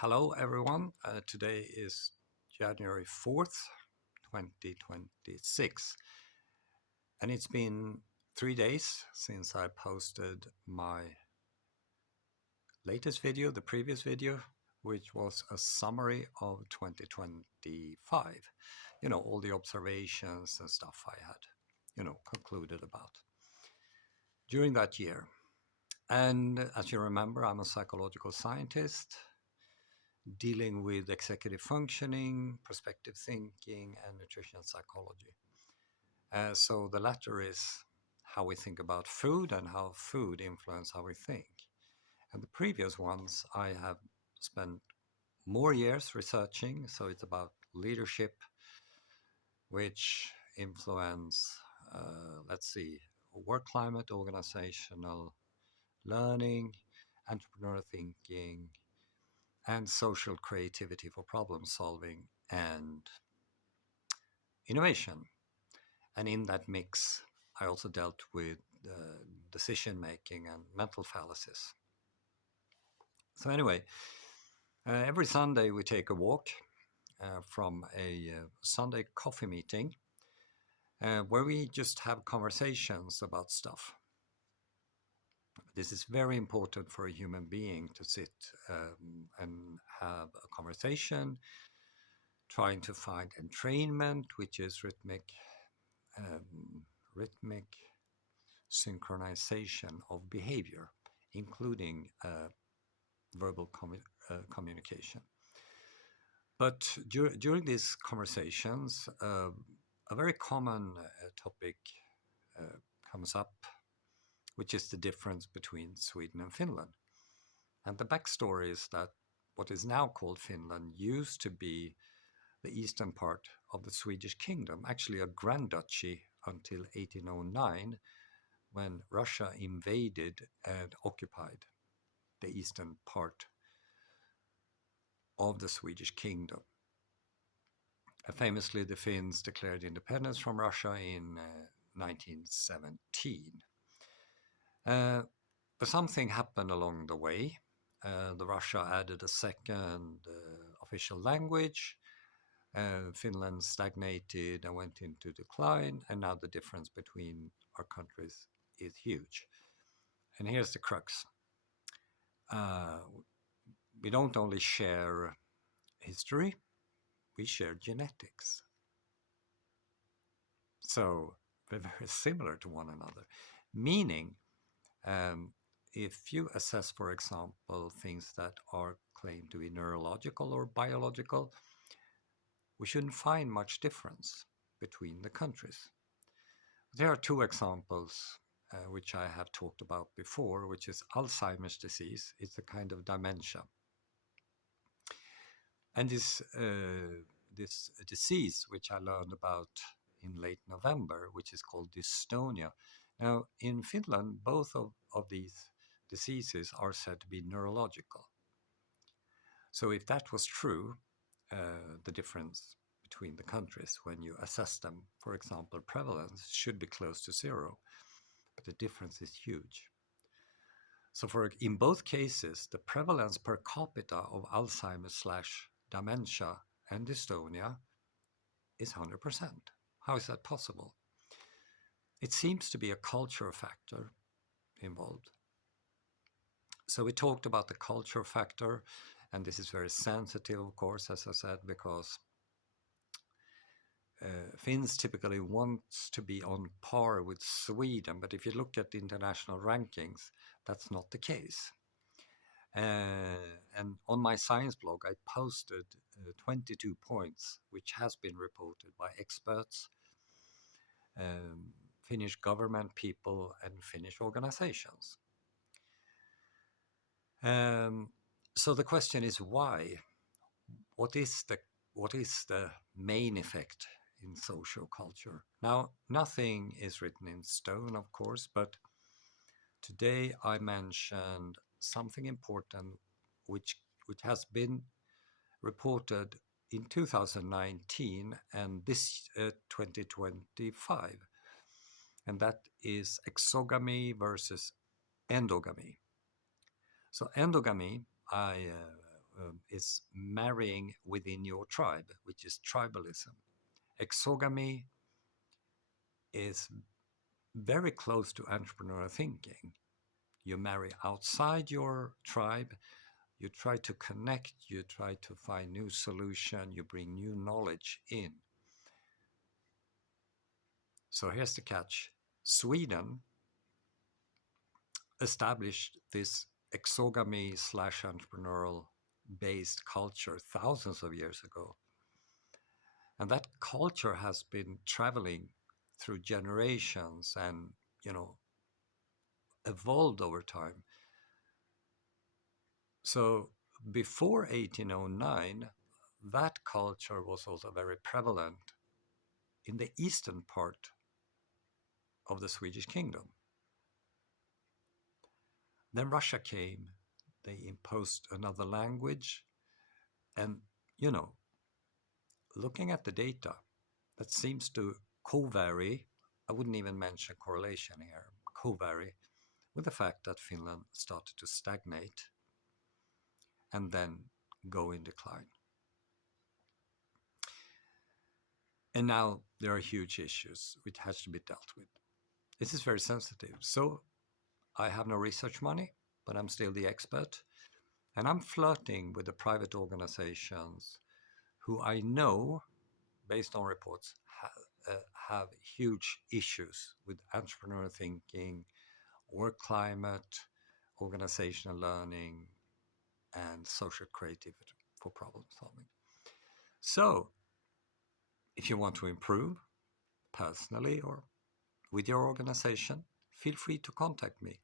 Hello everyone, today is January 4th, 2026, and it's been 3 days since I posted my latest video, the previous video, which was a summary of 2025. All the observations and stuff I had, concluded about during that year. And as you remember, I'm a psychological scientist dealing with executive functioning, perspective thinking, and nutrition psychology. So the latter is how we think about food and how food influences how we think. And the previous ones I have spent more years researching, so it's about leadership, which influence, let's see, work climate, organizational learning, entrepreneurial thinking, and social creativity for problem solving and innovation. And in that mix, I also dealt with decision making and mental fallacies. So, anyway, every Sunday we take a walk from a Sunday coffee meeting where we just have conversations about stuff. This is very important for a human being to sit and have a conversation, trying to find entrainment, which is rhythmic synchronization of behavior, including verbal communication. But during these conversations, a very common topic comes up, which is the difference between Sweden and Finland. And the backstory is that what is now called Finland used to be the eastern part of the Swedish kingdom, actually a grand duchy until 1809, when Russia invaded and occupied the eastern part of the Swedish kingdom. Famously, the Finns declared independence from Russia in 1917. But something happened along the way. The Russia added a second official language. Finland stagnated and went into decline, and now the difference between our countries is huge. And here's the crux. We don't only share history, we share genetics. So they're very similar to one another. Meaning, if you assess, for example, things that are claimed to be neurological or biological, we shouldn't find much difference between the countries. There are two examples which I have talked about before, which is Alzheimer's disease. It's a kind of dementia. And this disease, which I learned about in late November, which is called dystonia. Now, in Finland, both of these diseases are said to be neurological. So if that was true, the difference between the countries when you assess them, for example, prevalence should be close to zero, but the difference is huge. So in both cases, the prevalence per capita of Alzheimer's/dementia and dystonia is 100%. How is that possible? It seems to be a cultural factor involved. So we talked about the cultural factor, and this is very sensitive, of course, as I said, because Finns typically want to be on par with Sweden, but if you look at the international rankings, that's not the case. And on my science blog, I posted 22 points, which has been reported by experts, Finnish government people, and Finnish organizations. So the question is why? What is the main effect in social culture? Now, nothing is written in stone, of course, but today I mentioned something important which has been reported in 2019 and this 2025, and that is exogamy versus endogamy. So endogamy, I is marrying within your tribe, which is tribalism. Exogamy is very close to entrepreneurial thinking. You marry outside your tribe, you try to connect, you try to find new solution, you bring new knowledge in. So here's the catch. Sweden established this exogamy slash entrepreneurial based culture thousands of years ago. And that culture has been traveling through generations and, evolved over time. So before 1809, that culture was also very prevalent in the eastern part of the Swedish kingdom. Then Russia came, they imposed another language, and, looking at the data, that seems to co-vary, I wouldn't even mention correlation here, co-vary with the fact that Finland started to stagnate and then go in decline. And now there are huge issues which has to be dealt with. This is very sensitive. So I have no research money, but I'm still the expert. And I'm flirting with the private organizations who I know, based on reports, have huge issues with entrepreneurial thinking, work climate, organizational learning, and social creativity for problem solving. So if you want to improve personally or with your organization, feel free to contact me.